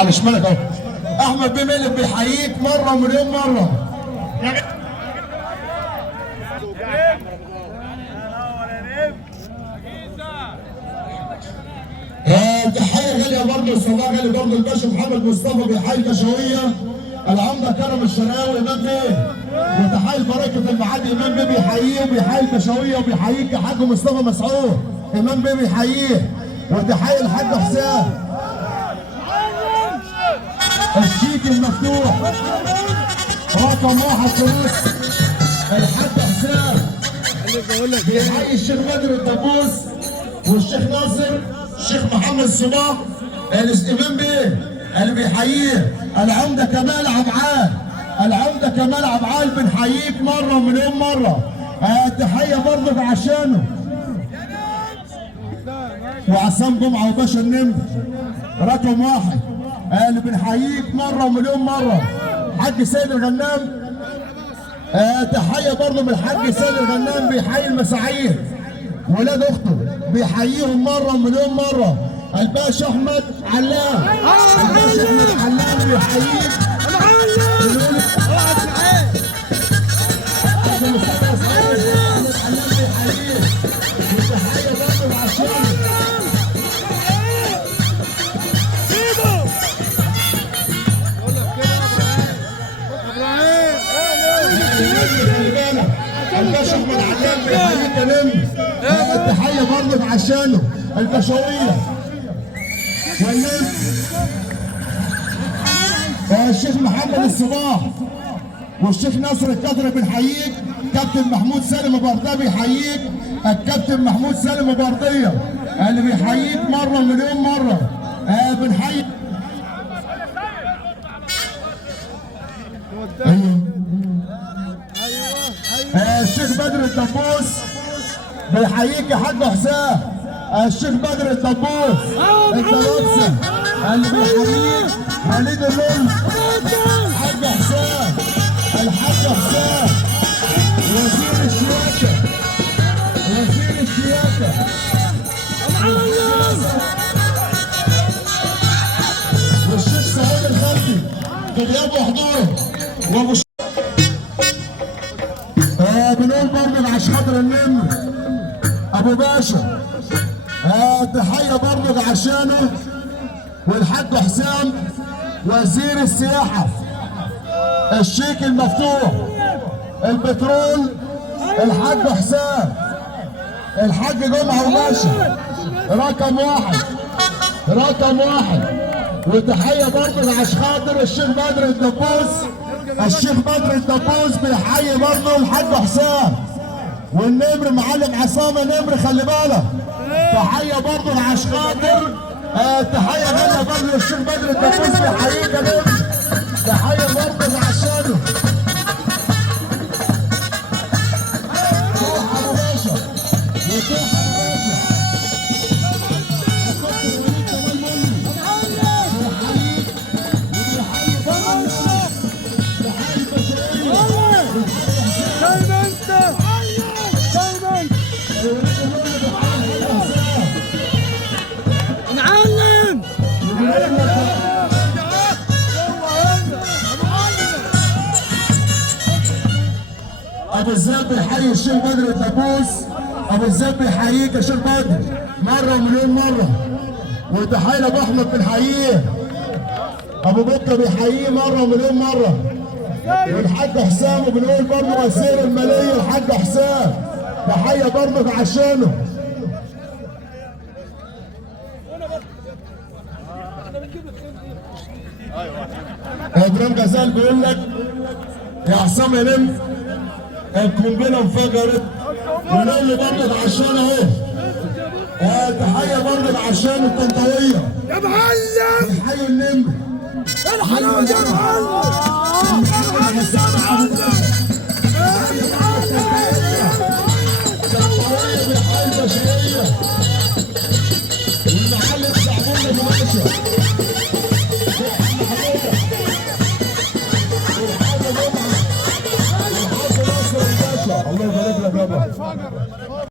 على شمالك اهو. احمد بيه مالك بيحييك مره ومليون مره. تحيه غاليه برضه الصباح غالي برضه الباشا محمد مصطفى بيحيي الكشويه العمده كرم الشراوي امام بيه، وتحيه بركه المعادي امام بيه بيحييه وبيحيي الكشويه وبيحييك يا حاج مصطفى مسعود امام بيه بيحييه، وتحيه الحاج حسام الشيك المفتوح رقم واحد في مصر الحاج حسام بيحيي الشيخ بدر الدبوس والشيخ ناصر الشيخ محمد صباح الامام بيه اللي بيحييه العمده كمال عبعال. العمده كمال عبعال بنحييك مره ومليون مره. تحيه برضك عشانه وعصام جمعه وباشا النمر رقم واحد اللي بنحييك مره ومليون مره. حاج سيد الغنام تحيه برضه من الحاج سيد الغنام بيحيي المساعير ولاد اخته بيحييهم مره ومليون مره. الباشا احمد علام الباشا احمد علام بيحييك الباشا احمد علام بيحييك يا نمر. التحيه برضك عشانه الكشويه والنمر. الشيخ محمد الصباح والشيخ ناصر الكدري بنحييك. كابتن محمود سالم برديه بيحييك. الكابتن محمود سالم برديه اللي بيحييك مره ومليون مره. بنحيي الشيخ بدر الدبوس بيحييك يا حاج حسام. الشيخ بدر الدبوس الدراسه اللي بيحييك وليد الملك الحاج حسام الحاج حسام وزير الشياكه وزير الشياكه والشيخ سعود الخلفي في غياب وحضوره وابو بنقول برضه عشان خاطر النمر ابو باشا. تحيه برضه عشانه والحاج حسام وزير السياحه الشيك المفتوح البترول الحاج حسام الحاج جمعه وباشا رقم واحد رقم واحد. وتحيه برضه عشان خاطر الشيخ بدر الدبوس. الشيخ بدر الدبوس بيحيي برضه الحاج حسام والنمر معلم عصامه نمر خلي بالك. تحيه برضه عشان خاطر تحيه غاليه برضه للشيخ بدر الدبوس بيحييك يا نمر. تحيه برضه عشانه روح ابو باشا وروح ابو الزاب بيحيي الشيخ بدر الدبوس. ابو الزاب بيحييك يا شيخ بدر مره ومليون مره. وتحيه لابو احمد بنحييه. ابو بكر بيحييه مره ومليون مره. والحاج حسام وبنقول برضه وزير الماليه الحاج حسام تحيه برضه عشانه. ابراهيم غزال بيقول لك يا عصام يا نمر القنبله انفجرت ونقول له برضه عشان اهو. تحيه برضه عشان الطنطاويه يا معلم. تحيه النمر الحلاوه يا معلم. يا معلم الطنطاويه بالحياه البشريه والمعلم شعبنا باشا